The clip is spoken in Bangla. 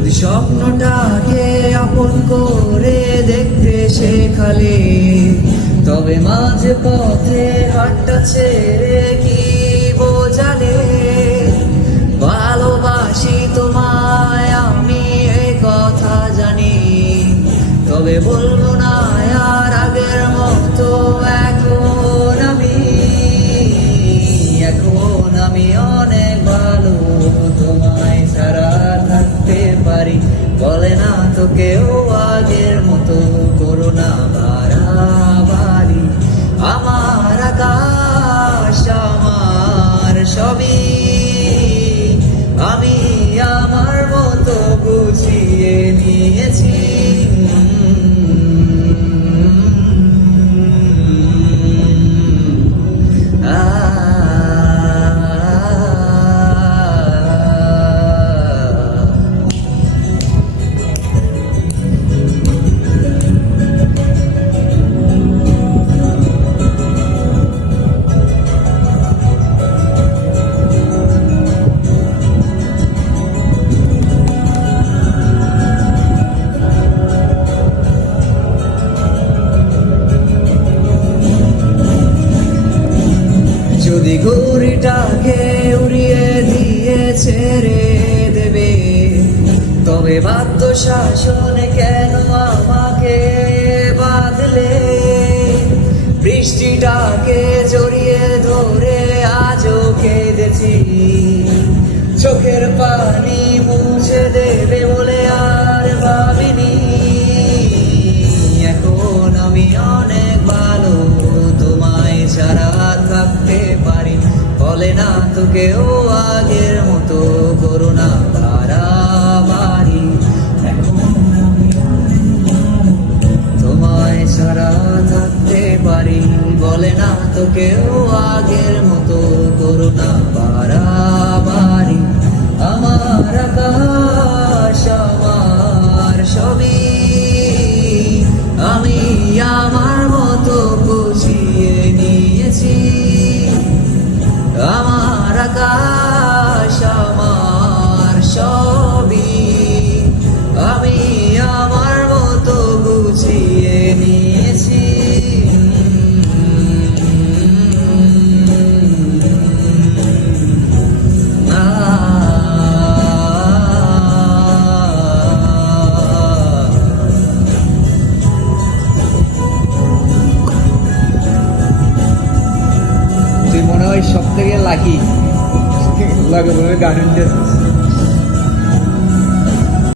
যদি স্বপ্নটাকে আপন করে দেখতে শেখালে, তবে মাঝে পথে হাতটা ছেড়ে কি বোঝালে? ভালোবাসি তোমায় আমি এই কথা জানি, তবে বলবো না আর আগের মতো। এখন আমি অনেক ভালো, তোমায় ছাড়া থাকতে পারি। বলে না তো কেউ আগের মতো, করো না বাড়াবাড়ি। আমার আকাশ আমার সবই, আমি আমার মতো গুছিয়ে নিয়েছি। যদি ঘুড়িটাকে উড়িয়ে দিয়ে ছেড়ে দেবে, তবে বাধ্য শাসনে কেন আমাকে বাঁধলে? বৃষ্টিটাকে জড়িয়ে ধরে আজও কেঁদেছি, চোখের পানি মুছে দেবে বলে আর ভাবিনি। এখন আমি অনেক ভালো, তোমায় ছাড়া থাকতে পারি। বলে না তো কেউ আগের মতো, করো না বাড়াবাড়ি। তোমায় ছাড়া থাকতে পারি। বলে না তো কেউ আগের মতো, করো না বাড়াবাড়ি। আমার আকাশ আমার সবই, আমি আমার মতো গুছিয়ে নিয়েছি। আমার আকাশ আমার সবই, আমি আমার মতো গুছিয়ে নিয়েছি। তুই মনে হয় সব থেকে লাকি লাগে গার্ডেন